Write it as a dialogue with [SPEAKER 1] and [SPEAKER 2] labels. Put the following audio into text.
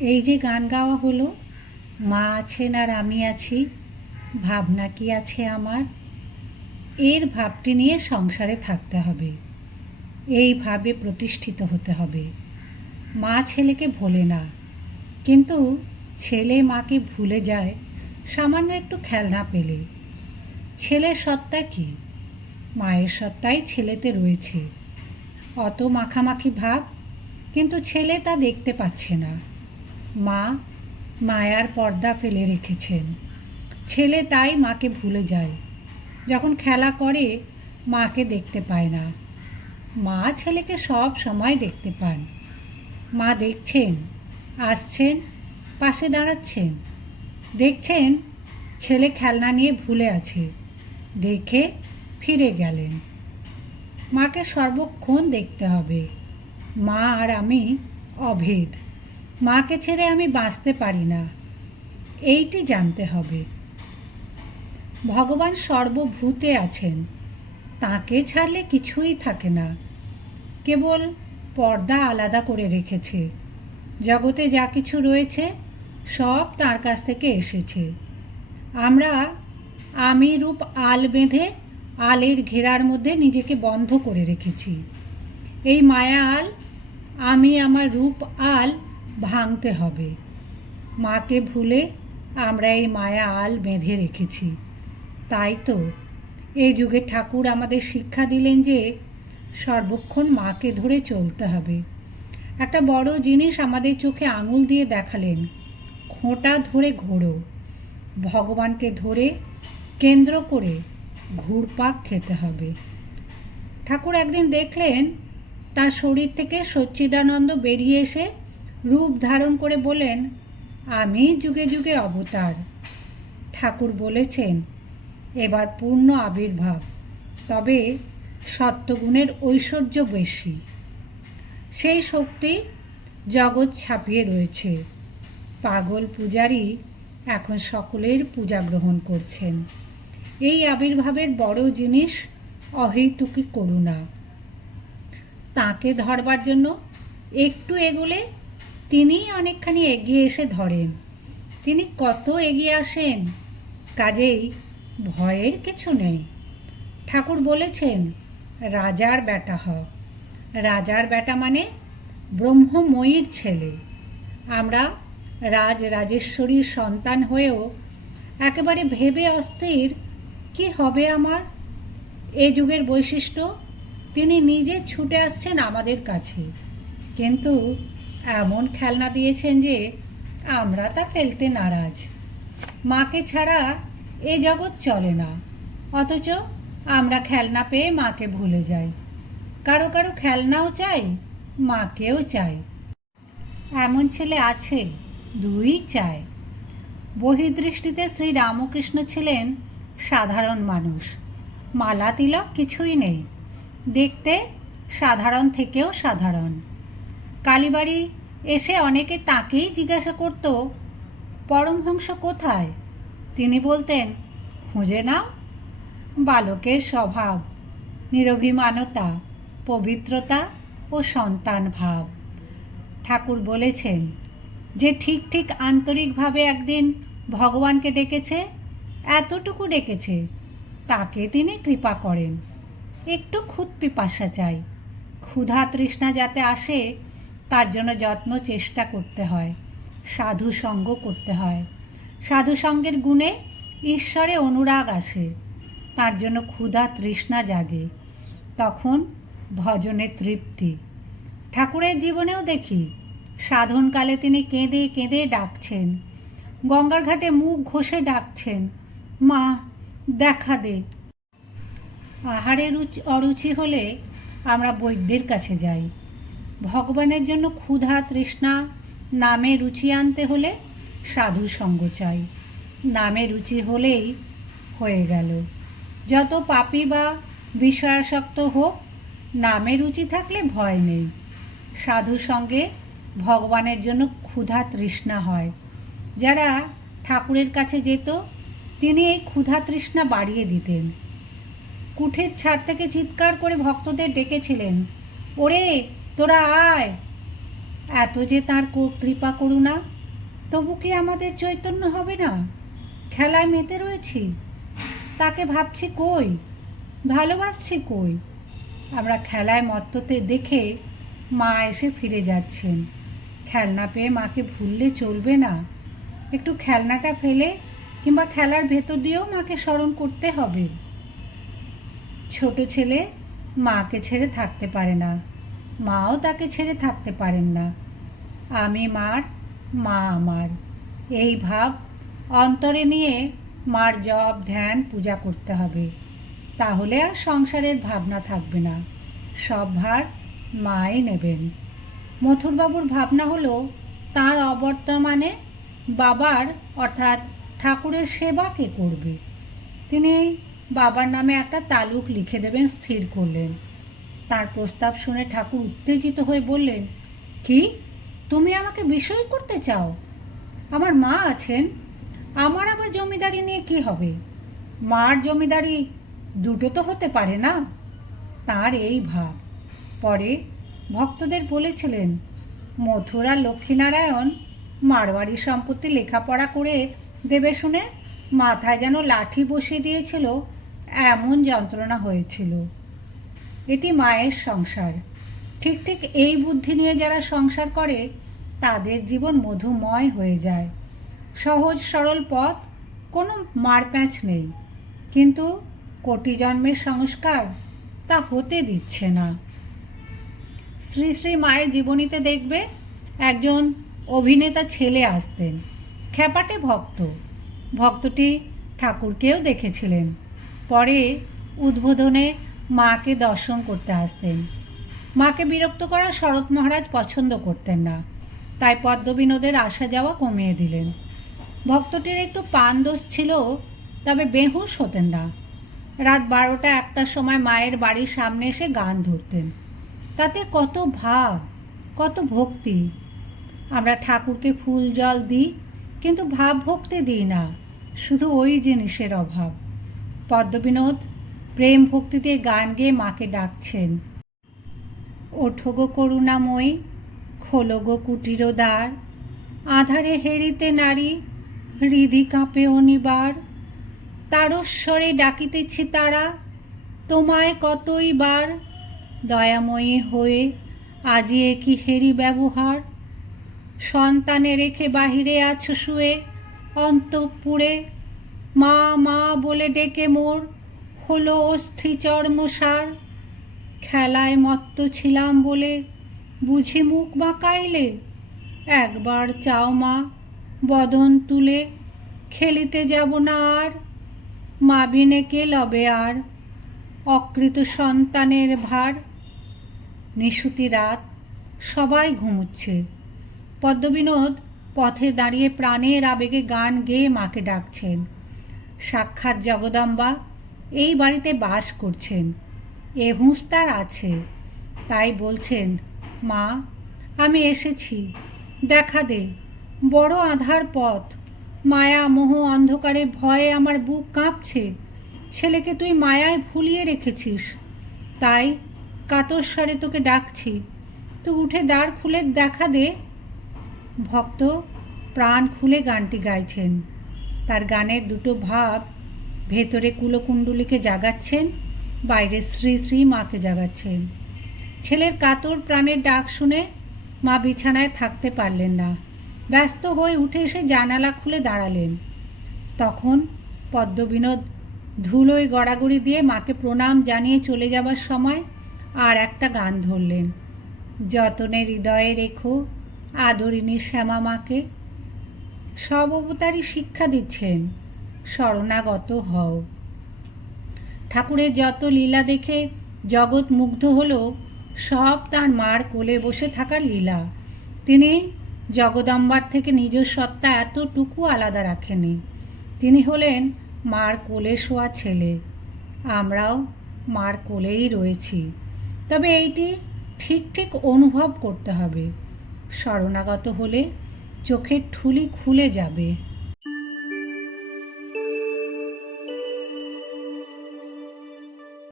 [SPEAKER 1] এই যে গান গাওয়া হলো, মা আছেন আর আমি আছি, ভাবনা কি আছে আমার? এর ভাবটি নিয়ে সংসারে থাকতে হবে এইভাবে প্রতিষ্ঠিত হতে হবে। মা ছেলেকে ভোলে না, কিন্তু ছেলে মাকে ভুলে যায়, সামান্য একটু খেলনা পেলে। ছেলের সত্তা কি? মায়ের সত্তাই ছেলেতে রয়েছে। অত মাখামাখি ভাব, কিন্তু ছেলে তা দেখতে পাচ্ছে না। মা মায়ার পর্দা ফেলে রেখেছেন। ছেলে তাই মাকে ভুলে যায়। যখন খেলা করে, মাকে দেখতে পায় না। মা ছেলেকে সব সময় দেখতে পান। মা দেখছেন, আসছেন, পাশে দাঁড়াচ্ছেন। দেখছেন, ছেলে খেলনা নিয়ে ভুলে আছে। দেখে ফিরে গেলেন। মাকে সর্বক্ষণ দেখতে হবে। মা আর আমি অভেদ। মাকে ছেড়ে আমি বাঁচতে পারি না। এইটি জানতে হবে। ভগবান সর্বভূতে আছেন। তাকে ছাড়লে কিছুই থাকে না। কেবল পর্দা আলাদা করে রেখেছে। জগতে যা কিছু রয়েছে, সব তার কাছ থেকে এসেছে। আমরা আমি রূপ আল বেঁধে আলের ঘেরার মধ্যে নিজেকে বন্ধ করে রেখেছি। এই মায়া আল, আমি আমার রূপ আল ভাঙতে হবে। মাকে ভুলে আমরা এই মায়া আল বেঁধে রেখেছি। তাই তো এই যুগে ঠাকুর আমাদের শিক্ষা দিলেন যে সর্বক্ষণ মাকে ধরে চলতে হবে। একটা বড় জিনিস আমাদের চোখে আঙুল দিয়ে দেখালেন, খোঁটা ধরে ঘোরো। ভগবানকে ধরে কেন্দ্র করে ঘুরপাক খেতে হবে। ঠাকুর একদিন দেখলেন, তার শরীর থেকে সচ্চিদানন্দ বেরিয়ে এসে রূপ ধারণ করে বলেন, আমি যুগে যুগে অবতার। ঠাকুর বলেছেন, এবার পূর্ণ আবির্ভাব, তবে সত্যগুণের ঐশ্বর্য বেশি। সেই শক্তি জগৎ ছাপিয়ে রয়েছে। পাগল পূজারী এখন সকলের পূজা গ্রহণ করছেন। এই আবির্ভাবের বড় জিনিস অহৈতুকী করুণা। তাকে ধরবার জন্য একটু এগোলে তিনিই অনেকখানি এগিয়ে এসে ধরেন। তিনি কত এগিয়ে আসেন, কাজেই ভয়ের কিছু নেই। ঠাকুর বলেছেন, রাজার বেটা হ। রাজার বেটা মানে ব্রহ্মময়ীর ছেলে। আমরা রাজ রাজেশ্বরীর সন্তান হয়েও একেবারে ভেবে অস্থির, কি হবে আমার? এ যুগের বৈশিষ্ট্য, তিনি নিজে ছুটে আসছেন আমাদের কাছে। কিন্তু এমন খেলনা দিয়েছেন যে আমরা তা ফেলতে নারাজ। মাকে ছাড়া এ জগৎ চলে না। অথচ আমরা খেলনা পেয়ে মাকে ভুলে যাই। কারও কারও খেলনাও চাই, মাকেও চাই। এমন ছেলে আছে, দুই চায় বহির্দৃষ্টিতে শ্রী রামকৃষ্ণ ছিলেন সাধারণ মানুষ। মালা তিলক কিছুই নেই। দেখতে সাধারণ থেকেও সাধারণ। কালীবাড়ি এসে অনেকে তাকেই জিজ্ঞাসা করত, পরমহংস কোথায়? তিনি বলতেন, খুঁজে নাও, বালকের স্বভাব, নিরভিমানতা, পবিত্রতা ও সন্তান ভাব ঠাকুর বলেছেন, যে ঠিক ঠিক আন্তরিকভাবে একদিন ভগবানকে ডেকেছে, এতটুকু ডেকেছে, তাকে তিনি কৃপা করেন। একটু খুদ পিপাসা চাই, ক্ষুধা তৃষ্ণা যাতে আসে তার জন্য যত্ন চেষ্টা করতে হয়, সাধু সঙ্গ করতে হয়। সাধু সঙ্গের গুণে ঈশ্বরে অনুরাগ আসে, তার জন্য ক্ষুধা তৃষ্ণা জাগে, তখন ভজনের তৃপ্তি। ঠাকুরের জীবনেও দেখি, সাধনকালে তিনি কেঁদে কেঁদে ডাকছেন, গঙ্গার ঘাটে মুখ ঘষে ডাকছেন, মা, দেখা দে। আহারের অরুচি হলে আমরা বৈদ্যের কাছে যাই। ভগবানের জন্য ক্ষুধা তৃষ্ণা নামে রুচি আনতে হলে সাধু সঙ্গ চাই। নামে রুচি হলেই হয়ে গেল। যত পাপি বা বিষয়াসক্ত হোক, নামে রুচি থাকলে ভয় নেই। সাধু সঙ্গে ভগবানের জন্য ক্ষুধা তৃষ্ণা হয়। যারা ঠাকুরের কাছে যেত, তিনি এই ক্ষুধা তৃষ্ণা বাড়িয়ে দিতেন। কুঠের ছাদ থেকে চিৎকার করে ভক্তদের ডেকেছিলেন, ওরে তোরা আয়। এত যে তার কৃপা করুণা তবু কি আমাদের চৈতন্য হবে না? খেলায় মেতে রয়েছি। তাকে ভাবছি কই? ভালোবাসছি কই? আমরা খেলায় মত্ততে দেখে মা এসে ফিরে যাচ্ছেন। খেলনা পেয়ে মাকে ভুললে চলবে না। একটু খেলনাটা ফেলে কিংবা খেলার ভেতর দিয়েও মাকে স্মরণ করতে হবে। ছোট ছেলে মাকে ছেড়ে থাকতে পারে না। মাও তাকে ছেড়ে থাকতে পারেন না। আমি মার, মা আমার। এই ভাব অন্তরে নিয়ে মার জপ ধ্যান, পূজা করতে হবে। তাহলে আর সংসারের ভাবনা থাকবে না। সব ভার মাই নেবেন। মথুরবাবুর ভাবনা হলো, তার অবর্তমানে বাবার, অর্থাৎ ঠাকুরের সেবা কে করবে? তিনি বাবার নামে একটা তালুক লিখে দেবেন, স্থির করলেন। তার প্রস্তাব শুনে ঠাকুর উত্তেজিত হয়ে বললেন, কি? তুমি আমাকে বিষয় করতে চাও? আমার মা আছেন। আমার আবার জমিদারি নিয়ে কি হবে? মার জমিদারি দুটো তো হতে পারে না? তার এই ভাব। পরে ভক্তদের বলেছিলেন, মথুরা লক্ষ্মীনারায়ণ মারওয়ারি সম্পত্তি লেখাপড়া করে দেবে শুনে মাথায় যেন লাঠি বসিয়ে দিয়েছিল, এমন যন্ত্রণা হয়েছিল। এটি মায়ের সংসার। ঠিক ঠিক এই বুদ্ধি নিয়ে যারা সংসার করে, তাদের জীবন মধুময় হয়ে যায়। সহজ, সরল পথ, কোনো মারপ্যাঁচ নেই। কিন্তু কোটি জন্মের সংস্কার তা হতে দিচ্ছে না। শ্রী শ্রী মায়ের জীবনীতে দেখবে, একজন অভিনেতা ছেলে আসতেন। খ্যাপাটে ভক্ত। ভক্তটি ঠাকুরকেও দেখেছিলেন। পরে উদ্বোধনে মাকে দর্শন করতে আসতেন। মাকে বিরক্ত করা শরৎ মহারাজ পছন্দ করতেন না। তাই পদ্মবিনোদের আসা যাওয়া কমিয়ে দিলেন। ভক্তটির একটু পান দোষ ছিল, তবে বেহুশ হতেন না। রাত বারোটা একটার সময় মায়ের বাড়ির সামনে এসে গান ধরতেন। তাতে কত ভাব, কত ভক্তি। আমরা ঠাকুরকে ফুল জল দিই, কিন্তু ভাব ভক্তি দিই না, শুধু ওই জিনিসের অভাব। পদ্মবিনোদ প্রেম ভক্তিতে গান গেয়ে মাকে ডাকছেন। ওঠো গো করুণাময়ী খোলো গো কুটির দ্বার, আধারে হেরিতে নারী, হৃদি কাঁপে অনিবার। তারস্বরে ডাকিতেছি তারা, তোমায় কতই বার? দয়াময়ী হয়ে আজি কি হেরি ব্যবহার? সন্তানে রেখে বাহিরে আছো শুয়ে, অন্তঃপুরে, মা মা বলে ডেকে মোর। হলো অস্থি চর্মসার খেলায় মত্ত ছিলাম বলে বুঝি মুখ বাঁকাইলে। একবার চাও মা, বদন তুলে, খেলিতে যাব না আর। মা বিনে কে লবে আর? অকৃত সন্তানের ভার। নিশুতি রাত, সবাই ঘুমুচ্ছে। পদ্মবিনোদ পথে দাঁড়িয়ে প্রাণের আবেগে গান গেয়ে মাকে ডাকছেন। সাক্ষাৎ জগদম্বা এই বাড়িতে বাস করছেন। এ হুঁশ তার আছে। তাই বলছেন, মা, আমি এসেছি। দেখা দে। বড় আধার পথ। মায়া মোহ অন্ধকারে ভয়ে আমার বুক কাঁপছে। ছেলেকে তুই মায়ায় ভুলিয়ে রেখেছিস। তাই কাতর স্বরে তোকে ডাকছি। তো উঠে দ্বার খুলে দেখা দে। ভক্ত প্রাণ খুলে গানটি গাইছেন। তার গানের দুটো ভাব ভেতরে কুলকুণ্ডুলিকে জাগাচ্ছেন, বাইরে শ্রী শ্রী মাকে জাগাচ্ছেন। ছেলের কাতর প্রাণের ডাক শুনে মা বিছানায় থাকতে পারলেন না। ব্যস্ত হয়ে উঠে এসে জানালা খুলে দাঁড়ালেন। তখন পদ্মবিনোদ ধুলোয় গড়াগড়ি দিয়ে মাকে প্রণাম জানিয়ে চলে যাবার সময় আর একটা গান ধরলেন। যতনে হৃদয়ে রেখো আদরিনী শ্যামা মাকে, সব অবতারই শিক্ষা দিচ্ছেন। শরণাগত হও। ঠাকুরের যত লীলা দেখে জগৎ মুগ্ধ হলো, সব তার মার কোলে বসে থাকার লীলা। তিনি জগদম্বার থেকে নিজের সত্তা এতটুকু আলাদা রাখেনি। তিনি হলেন মার কোলে শোয়া ছেলে। আমরাও মার কোলেই রয়েছি। তবে এইটি ঠিক ঠিক অনুভব করতে হবে। শরণাগত হলে চোখের ঠুলি খুলে যাবে।